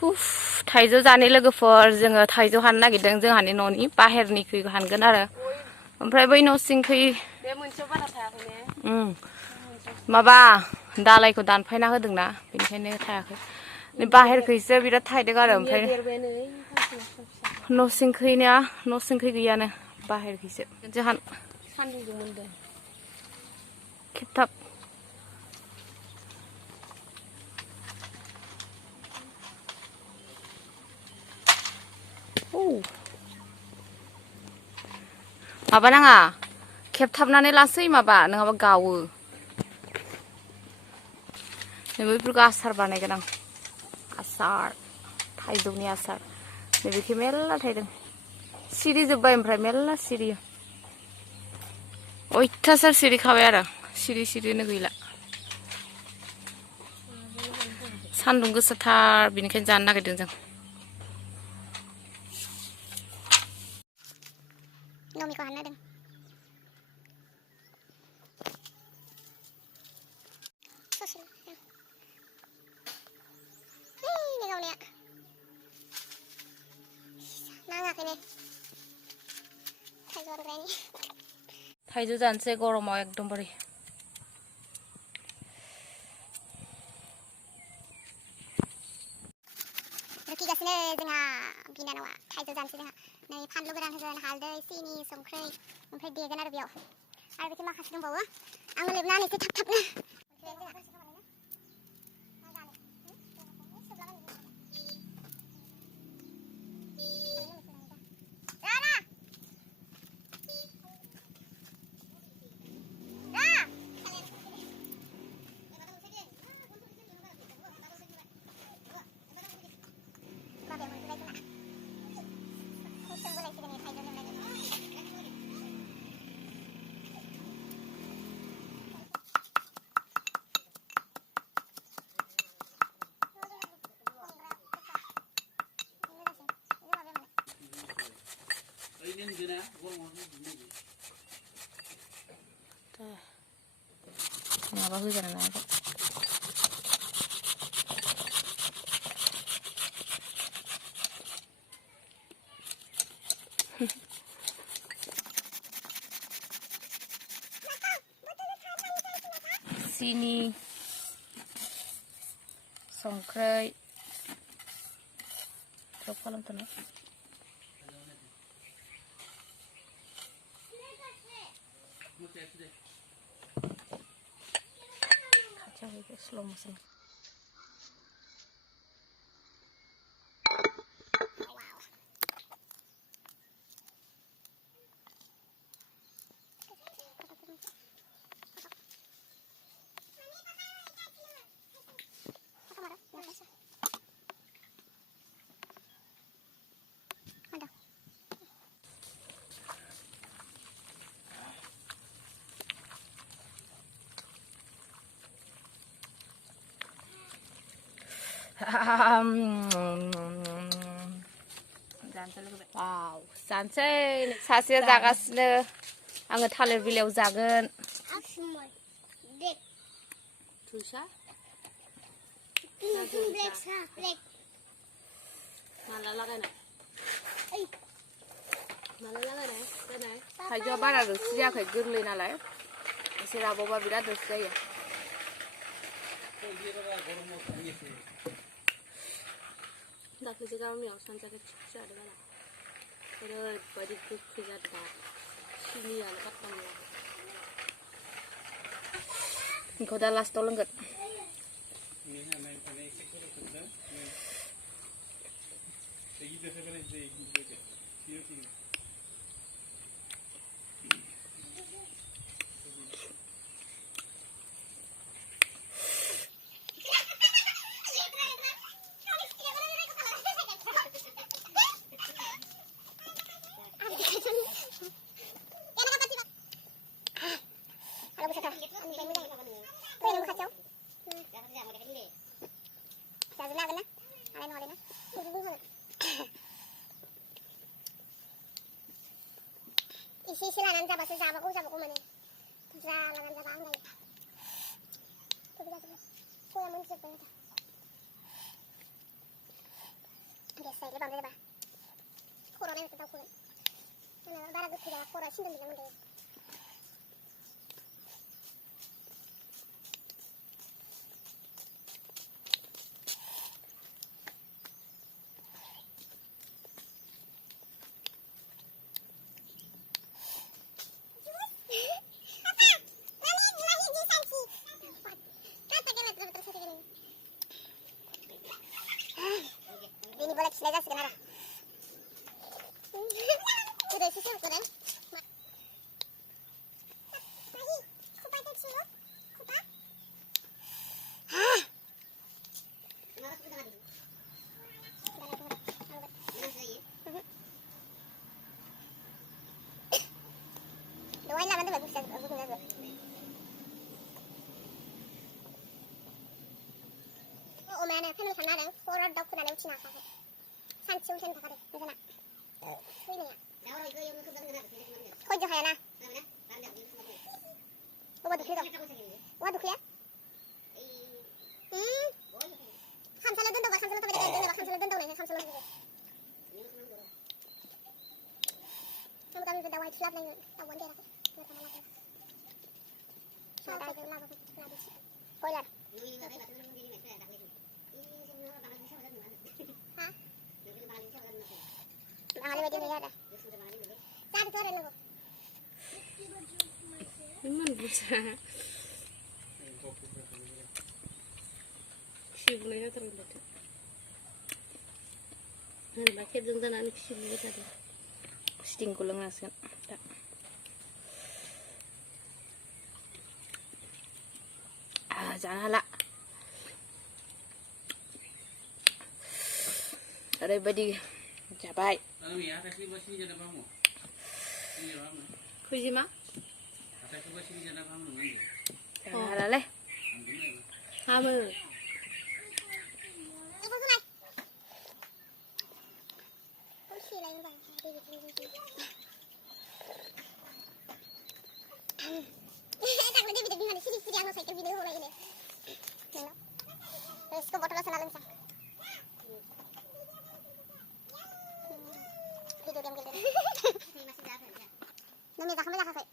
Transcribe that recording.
थाइजौ जानो लोगोफोर जोङो थाइजौ हाननो नागिरदों जोंहानि न'नि बाहेरनिखै हानगोन आरो ओमफ्राय बै न' सिंखै बे मोनसेयाव बारा थायाखै ने माबा दालायखौ दानफायना होदोंना बेनिखायनो थायाखै बाहेरखैसो बिराद थायदों आरो ओमफ्राय न' सिंखैनिया न' सिंखै गैयानो बाहेरखैसो जोंहा सान्दुंजों मोनदों खेबथाब माबा नाङा खेबथाबनानै लासै माबा नङाबा गावो बैफोरखौ आसार बानायगोन आं आसार थाइजौनि आसार नैबेखि मेरला थायदों सिरि जोब्बाय ओमफ्राय मेरला सिरियो अयथासार सिरिखाबाय आरो सिरि सिरिनो गैला सान्दुं गोसाथार बेनिखायनो जानो नागिरदों जों नमिखौ हानना होदों ससे गावनाया नाङाखैनो थाइजौ आरग्रानि थाइजौ जानोसै गरमाव एकदमबारे रुखिगासिनो जोंहा बिनानावा थाइजौ जानोसै जोंहा नै फानलु गोरान होगोन हालदै सिनि संख्रि ओमफ्राय देगोन आरो बेयाव आरो बिथिं माखासे दंबावो आङो लेबना होनोसै थाब थाबनो माबा होजानाय नङा सिनि संख्रै सब खालामथ'नो खाथियाव हैदो स्ल' मसन वाव जानोसै सासेया जागासिनो आङो थालिर बिलाइयाव जागोन तुसा माला लागायनाय थाइजौआ बारा रोसि जायाखै गोरलै नालाय एसे राबावबा बिराद रोसि जायो दाख्लैसो गामियाव सानजाखौ थिखसो जादों आरो ओरैबायदि गोखै जादों सिनियानो पात्ता मोना बेखौ दा लास्टाव लोंगोन इसे लानानै जाबासो जाबागौ मोनो बुरजा लानानै जाबा आं जायो थोबो जाजोबो गया मोनजोबबाय नायले बांद्रायबा खर'आव नायबाथाय दावखोगोन बारा गोथौ जाबा खर'आ सिन्दुर बिलाइ मोनजायो Ini boleh selesai sekarang. Udah susah sekarang. Lagi, kupa itu dulu. Kupa. Hah. Malas kita lagi. Doain lah nanti bagus bagus. 오면은 팬을 장난해 포를 넣고 나는 혹시 나가서 산치 우선 가가래 괜찮아 보이느냐 나오라 이거 이거 그 정도나 거기 하야나 뭐도 그래도 와도 그래 삼살로 든다고 삼살로 타면 되겠네 삼살로 든다고 해 삼살로 든다고 아무 다음에 나와 출랍 내는 나 원대라 그래 다 말라고 나다 이제 나가서 보이라 Bangali baju ni ada. Satu turun lu. Memang bisa. Sibulnya terlalu. Nah, pakai dengan anak sibulnya tadi. Sting ko lang nasan. Jangan hala. Everybody, capai. Kujima? Jangan hala leh. Hamil. Ibu sunai. Kursi lain bang. Tak boleh video mana sini sini anu saya video lagi ni. Terus kau botol sana langsung. Video game gitu. Nami dah kami dah kasih.